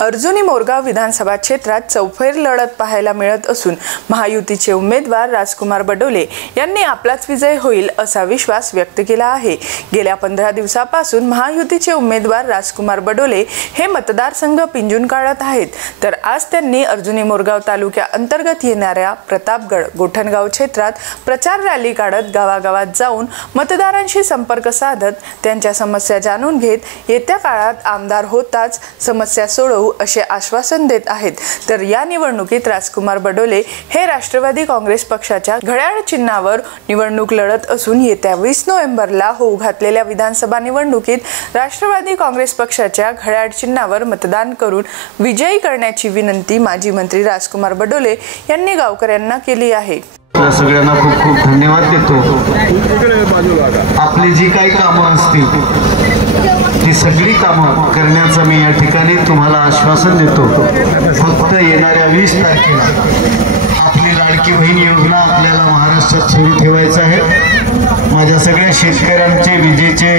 अर्जुनी मोरगाव विधानसभा क्षेत्रात चौफेर लढत पाहायला मिळत असून महायुतीचे उमेदवार राजकुमार बडोले यांनी आपलाच विजय होईल असा विश्वास व्यक्त केला आहे। गेल्या 15 दिवसापासून महायुतीचे उमेदवार राजकुमार बडोले हे मतदारसंघ पिंजून काढत आहेत, तर आज त्यांनी अर्जुनी मोरगाव तालुक्या अंतर्गत येणाऱ्या प्रतापगड गोठणगाव क्षेत्रात प्रचार रॅली काढत गावागावात जाऊन मतदारांशी संपर्क साधत त्यांच्या समस्या जाणून घेत येत्या काळात आमदार होताच समस्या सोडवू असे आश्वासन देत आहेत। तर या निवडणुकीत राजकुमार बडोले हे राष्ट्रवादी काँग्रेस पक्षाच्या घड्याळ चिन्हावर निवडणूक लढत असून येत्या 20 नोव्हेंबरला होऊ घातलेल्या विधानसभा निवडणुकीत राष्ट्रवादी काँग्रेस पक्षाच्या घड्याळ चिन्हावर मतदान करून विजयी करण्याची विनंती माजी मंत्री राजकुमार बडोले यांनी गावकऱ्यांना केली आहे। सगळ्यांना खूप खूप धन्यवाद देतो। आपली जी काही कामं असतील ती सगळी कामं करण्याचं मी या ठिकाणी तुम्हाला आश्वासन देतो। फक्त येणाऱ्या 20 तारखेला आपली लाडकी बहीण योजना आपल्याला महाराष्ट्रात सुरू ठेवायचं आहे। माझ्या सगळ्या शेतकऱ्यांचे विजेचे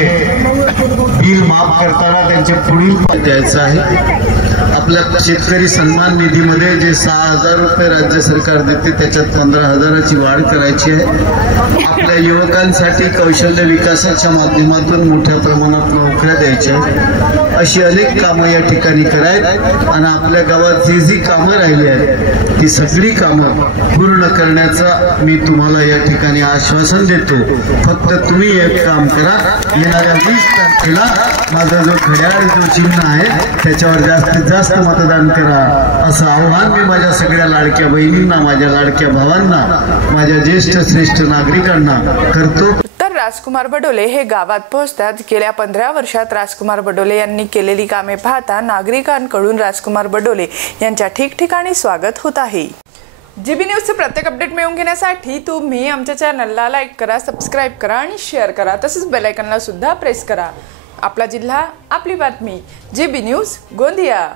बिल माफ करताना त्यांचे पुढील द्यायचं आहे। आपल्या शेतकरी सन्मान निधीमध्ये जे 6,000 रुपये राज्य सरकार देते त्याच्यात 15,000ची वाढ करायची आहे। आपल्या युवकांसाठी कौशल्य विकासाच्या माध्यमातून मोठ्या प्रमाणात नोकऱ्या द्यायच्या, अशी अनेक कामं या ठिकाणी करायत आणि आपल्या गावात जी कामं राहिली आहेत ती सगळी कामं पूर्ण करण्याचा मी तुम्हाला या ठिकाणी आश्वासन देतो। फक्त तुम्ही एक काम करा, येणाऱ्या 20 तारखेला माझा जो घड्याळ जो चिन्ह आहे त्याच्यावर जास्तीत जास्त मतदान करा, असं आव्हान मी माझ्या सगळ्या लाडक्या बहिणींना, माझ्या लाडक्या भावांना, माझ्या ज्येष्ठ श्रेष्ठ नागरिकांना करतो। तर राजकुमार बडोले हे गावात पोहोचतात। गेल्या 15 वर्षात राजकुमार बडोले यांनी केलेली कामे पाहता नागरिकांकडून राजकुमार बडोले यांच्या ठिकठिकाणी स्वागत होत आहे। जीबी न्यूजचे प्रत्येक अपडेट मिळवून घेण्यासाठी तुम्ही आमच्या चॅनलला लाईक करा, सबस्क्राइब करा आणि शेअर करा, तसेच बेल आयकॉनला सुद्धा प्रेस करा। आपला जिल्हा, आपली बातमी, जीबी न्यूज गोंदिया।